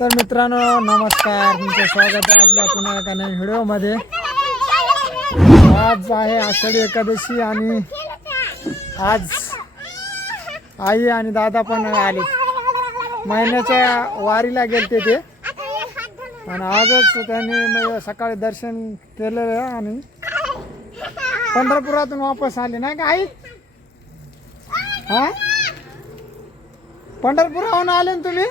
तर मित्रांनो नमस्कार, तुमचं स्वागत आहे आपल्या पुन्हा एका नवीन व्हिडिओमध्ये। आज आहे आषाढी एकादशी आणि आज आई आणि दादा पण आले, महिन्याच्या वारीला गेलते ते आणि आजच त्यांनी सकाळी दर्शन केलेलं आणि पंढरपुरातून वापस आले नाही का आई? हा, पंढरपुराहून आले ना तुम्ही?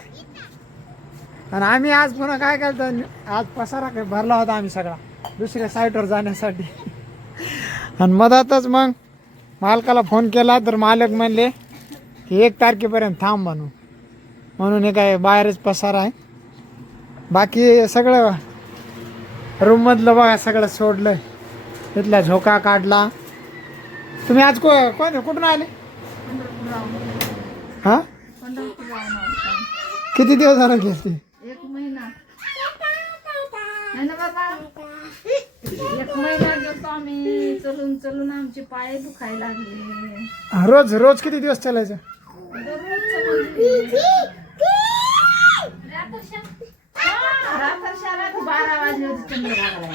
आणि आम्ही आज पुन्हा काय केलं, आज पसारा भरला होता आम्ही सगळा दुसऱ्या साईटवर जाण्यासाठी। आणि मधातच मग मालकाला फोन केला तर मालक म्हणले की 1 तारखेपर्यंत थांब म्हणून हे काय बाहेरच पसारा आहे। बाकी सगळं रूममधलं बघा सगळं सोडलं, तिथला झोका काढला। तुम्ही आज कुठून आले? हा, किती दिवस झाले गेले? 1 महिना ना बाबा, 1 महिना गेलो आम्ही। चलून चलून आमचे पाय दुखायला लागले। रोज किती दिवस चालायचं? रात्र 12 वाजले होते चंद्रभागाला।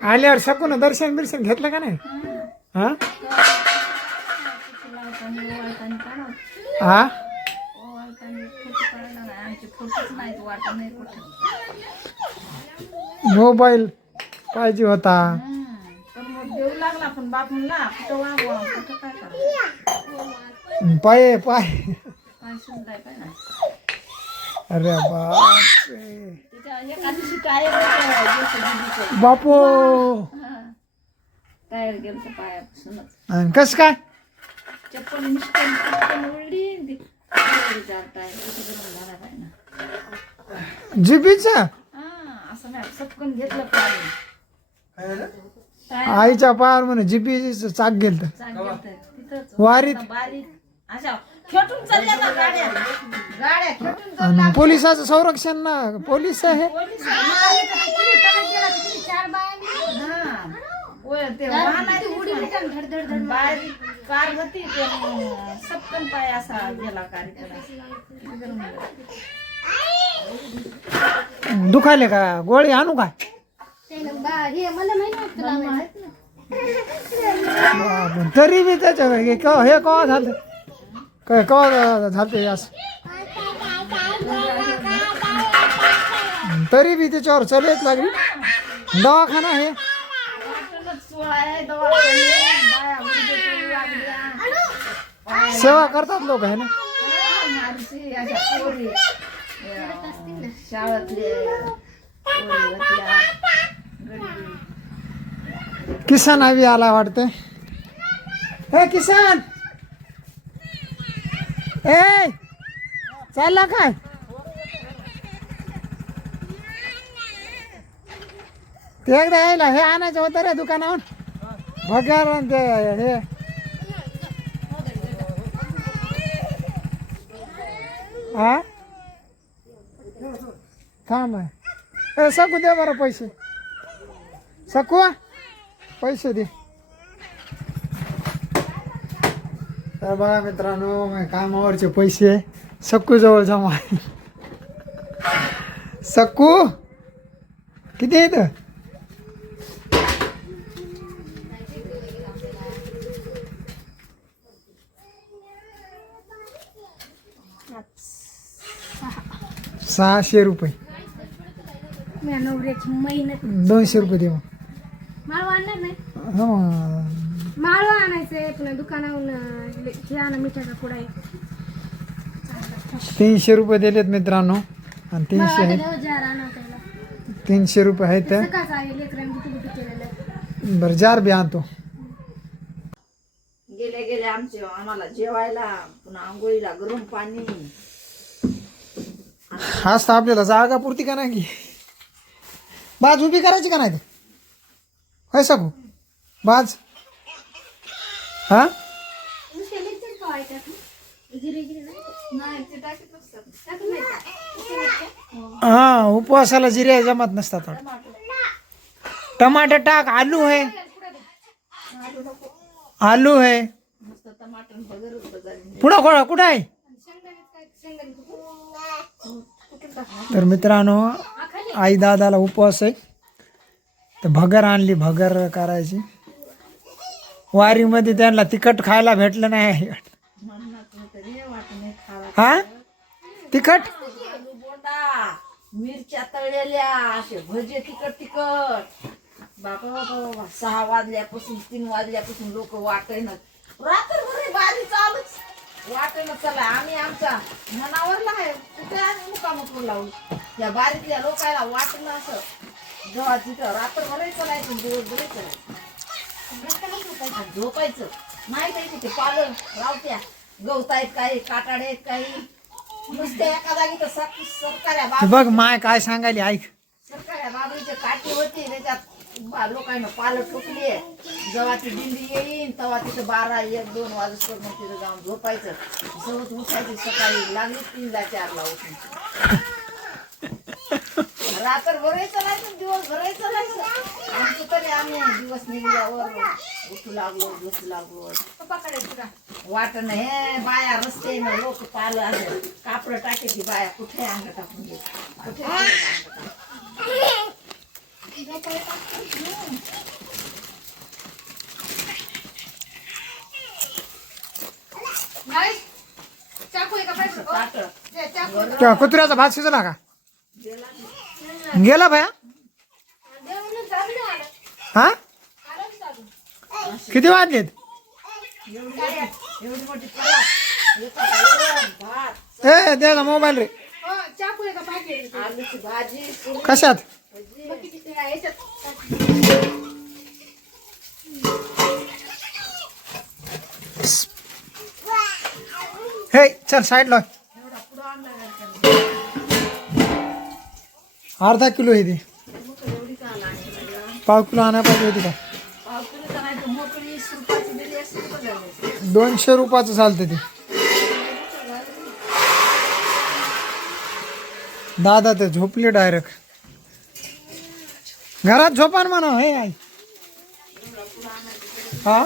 आल्यावर शकून दर्शन घेतलं का नाही? हा हा, मोबाईल पाहिजे होता। देऊ लागला पण बाप म्हणला कुठं वागवा, कुठं काय करा, पाय काय सुद्धा काय ना। अरे बाप एका दिवशी टायर बापू, टायर गेलं तर पायापासूनच। आणि कस काय चप्पल मिस्टर उडली टायर झाला पाहिजे ना। जीबीचा असं नाही सपकन घेतलं पाय आईच्या पायावर म्हणे जीबी चाक गेलं तिथंच वारीत। बारीक अशा खेटून चालल्या ना गाड्या खेटून आणि पोलिसाचं संरक्षण ना, पोलीस आहे। बारीक कार होती सपकन पाय असा गेला दुखायले का? गोळी आणू काय? तरी बी त्याच्या हे कवा झालं काय, कवा झालं असं? तरी बी त्याच्यावर चलत लागली। दवाखाना आहे, सेवा करतात लोक आहे ना। किसान आवी आला वाटतं। हे किसान, ए चालला काय? ते एकदा यायला हे आणायचं होतं रे दुकानावर भग्यावर ते हे हा थांब आहे। ए सकू दे बरं पैसे, सकू पैसे दे। तर बघा मित्रांनो, कामावरचे पैसे सकू जवळ जमा आहे। सकू किती आहेत? ₹600 200 रुपये दे मग। माळवा आणणार नाही, हा माळवा आणायचंय पुन्हा दुकानाहून हे आणा मिठाचा पुडा आहे। 300 रुपये दिलेत मित्रांनो आणि 300 आहेत, 300 रुपये आहेत। सकाळचं आहे लेकरांनी किती केलेलं। बरं जार बी आणतो। गेले आम्हाला जेवायला पुन्हा आंघोळीला गरम पाणी। हाच तर आपल्याला जागा पुरती का नाही? बाज उभी करायची का नाही? ते होय सकू बाज? हा हा, उपवासाला जिरे जमत नसतात। टमाटर टाक, आलू है, आलू है, पुढं कुठं आहे? तर मित्रांनो आई दादाला उपवास आहे तर भगर आणली, भगर करायची. वारीमध्ये त्यांना तिखट खायला भेटलं नाही. हा तिखट आलू बोंडा, मिरच्या तळलेल्या, असे भजे तिखट तिखट. बाबा बाबा 6 वाजल्यापासून 3 वाजल्यापासून लोक वाटेन रात्रभर बारी चालूच वाटेन. चला आम्ही आमच्या मनावरला आहे कुठे आम्ही मुकामत लावू या बारीतल्या लोकांना वाटणं असं जेव्हा तिथं रात्रभरही चलायचं दिवसभरही चलायचं झोपायचं नाही काही तिथे पालन रावत्या गवत आहेत काही काटाडे आहेत काही नुसत्या एका जागी तर सरकाऱ्या हे बघ माय काय सांगायली ऐक. सरकाऱ्या बाबरीच्या काठी होती त्याच्यात लोकांना पालं ठोकली जेव्हा ती दिंडी येईन तेव्हा तिथं 12, 1, 2 वाजता मग तिथं जाऊन झोपायचं. सवत उठायची सकाळी लागली 3ला 4ला उठून रात्रभरही चालायचं दिवसभरही चालायचं. आमचं तरी आम्ही दिवस निघल्यावर उठू लागलो झोपू लागलो. वाटणं हे बाया रस्ते लोक पालं असं कापड टाकायची बाया कुठे अंग टाकून घ्यायची कुठे अंग टाकायची. त्या कुत्र्याचा भात शिजला का गेला भया? हा किती वाजलेत? एवढी मोठी कला भात ए द्यायचा मोबाईल रे. आलूची भाजी कशात? हे चल साईडला. अर्धा किलो आहे ती. पाव किलो आणा पाहिजे होती का? 200 रुपयाचं चालतं ते. दादा तर झोपले डायरेक्ट. घरात झोपा ना म्हणा. हे आई हा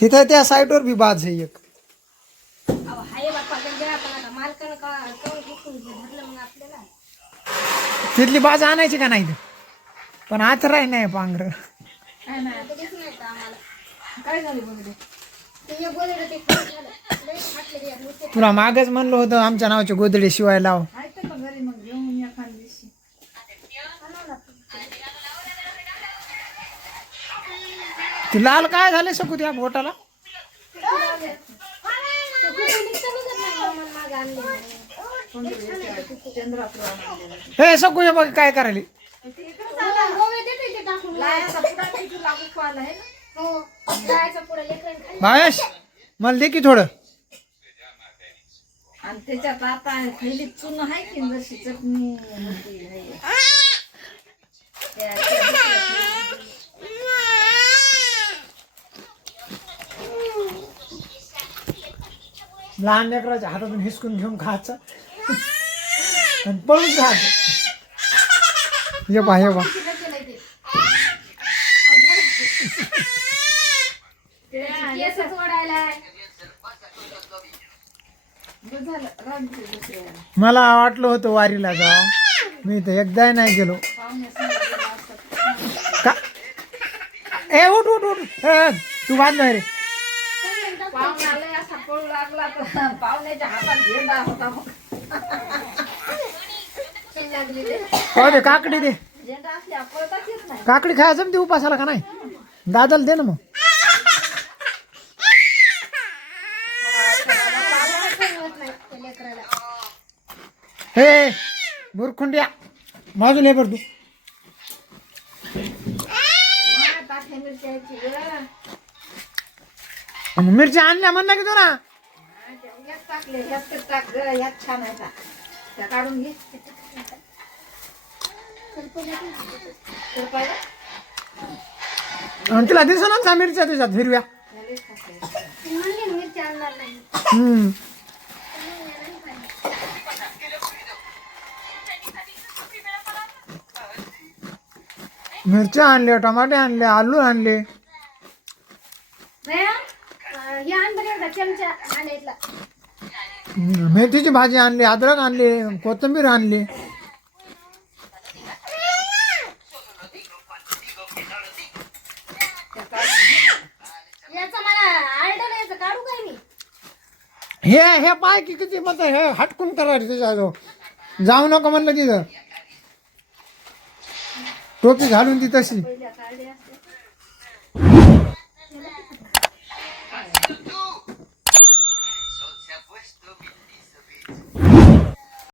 तिथं त्या साईडवर बी बाज आहे एक. तिथली बाज आणायची का नाही? पण आता राही नाही पांघर. काय झालं बघ तुला मागच म्हणलं होतं आमच्या नावाचे गोदडे शिवाय लाव. ऐकतं का घरी मग घेऊन एखाद दिवशी. ती लाल काय झाले सकू त्या बोटाला? हे सकू हे बघ काय करायली. भावेश मला दे की थोडं. आणि त्याच्यात आता पहिली चून आहे की जशी चटणी होती लहान लेकराच्या हातातून हिसकून घेऊन खायचं आणि पळून खायचं. ये बा ये बा मला वाटलं होतं वारीला जा. मी तर एकदा नाही गेलो का. ए उठ उठ उठ तू बांध रे. पाहुण्याला असा पळू लागला तर पाहुण्याच्या हातात झेंडा होता हो दे काकडी दे. झेंडा असल्या पळताच येत नाही. काकडी खायचं ना ते उपासाला का नाही? दादाला दे ना मग. हे बुरखुंड्या बाजूला ये बरं तू. मिरच्या आणल्या म्हणला की तू ना. टाकले ह्यात टाक ह्यात छान आहे त्या काढून घे. आणि तिला दिसणार का मिरच्या त्याच्यात हिरव्या? मिरच्या आणल्या, टमाटे आणले, आलू आणले. हे आण बरं एकदा चमचा आणायला. मेथीची भाजी आणली, अद्रक आणली, कोथिंबीर आणली. याचा मला आयडिया नाही, याचं काढू काय मी? हे पाय की किती मत हे हटकून करायचं त्याच्या जाऊ नको म्हणलं तिथं. टोपी घालून ती तशी. पहिल्या काढले असते.